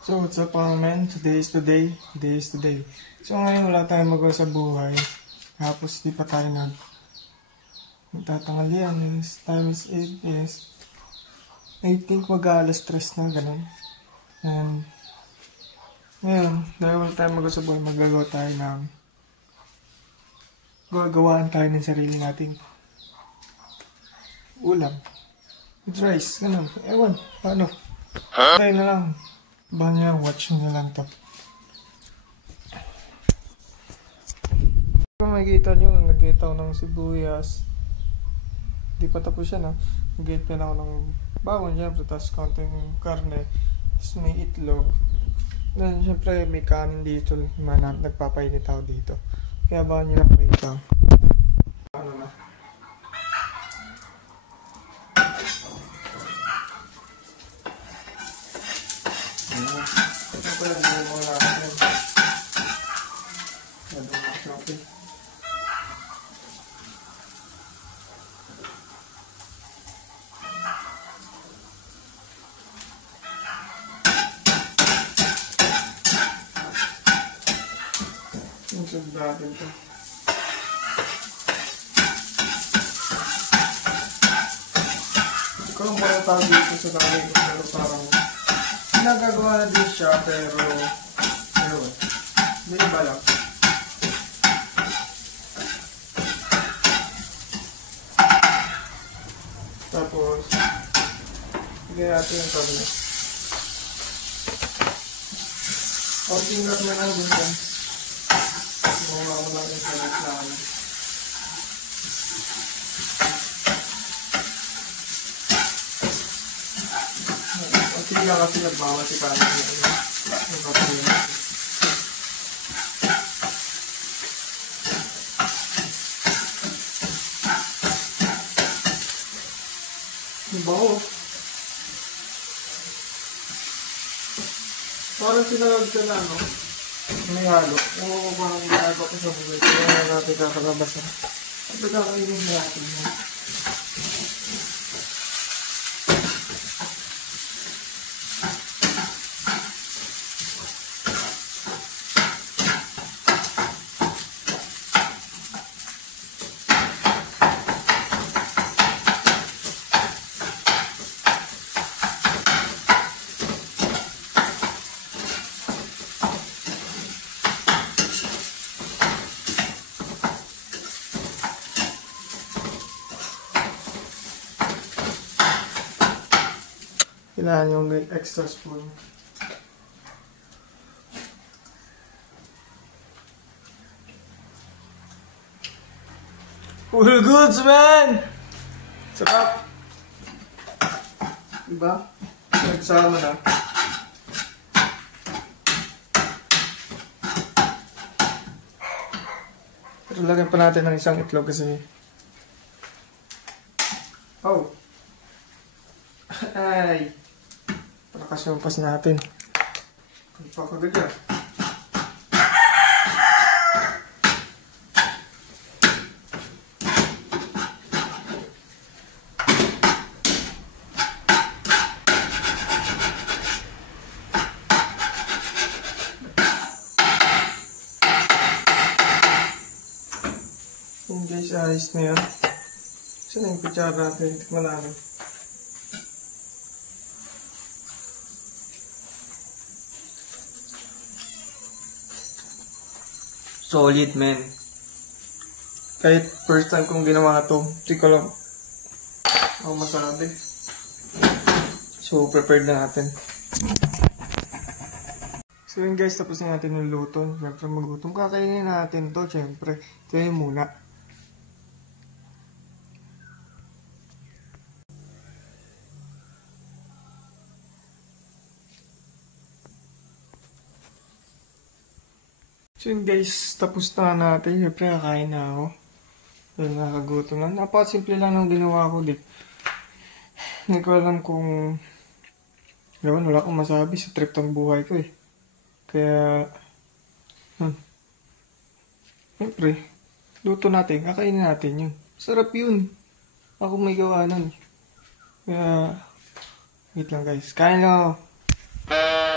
So what's up mga men? Today is today. So ngayon wala tayong magawa sa buhay. Tapos di pa tayo nagtatanghalian. Time is 8 yes. I think mag-alas 3 na ganun. And ngayon, dahil wala tayong magawa sa buhay, magagawa tayo ng gagawaan tayo ng sarili nating ulam. With rice, ganun. Ewan, paano? Tayo na lang. Ba niya, watch nyo lang to. Kung makikita nyo, nag-get ako ng sibuyas. Di pa tapos yan ha. Nag-get pa ako ng bawang syempre, tapos konting karne. Tapos may itlog. Then syempre may kanin dito. Nagpapainit ako dito. Kaya ba nyo lang wait lang. Ano na? Natin ito. Ikaw ang parang tawag dito sa kanin ko, pero parang nagagawa na din siya, pero may iba lang. Tapos bigyan natin yung cabinet. Konting gat na lang dun yan. Mula mo lang yung salat lang. Sige lang kasi nagbawa si Paano yung kapatid. Bawo. Parang sinarag ka na, no? May halo. Oo, parang ginagawa ko sa buhay. Kaya natin kakalabasan. At kakainin natin yun. Kailangan yung extra spoon. Full goods, man! Sarap! Diba? Nagsama na. Pero lagyan pa natin ng isang itlog kasi... Oh! Ay! Pakasumpas natin. Pagpakagad yan. Yung guys, ayos na yan. Saan yung kutsara natin? Tikman namin. Solid, man. Kahit first time kong ginawa ito, hindi ko lang ako masabi. So, prepared na natin. So yun guys, tapos na natin yung luto. Siyempre magutom. Kakainin natin to, siyempre. Ito yun muna. So yun guys, tapos na natin. Siyempre kakain na ako. Dahil nakakagutom na. Napakasimple lang ng ginawa ko dit. Hindi ko alam kung... Gawin, wala akong masabi sa trip ng buhay ko eh. Kaya... Siyempre, luto natin. Kakainin natin yun. Sarap yun. Ako may gawa nun. Kaya... Wait lang guys. Kain lang ako.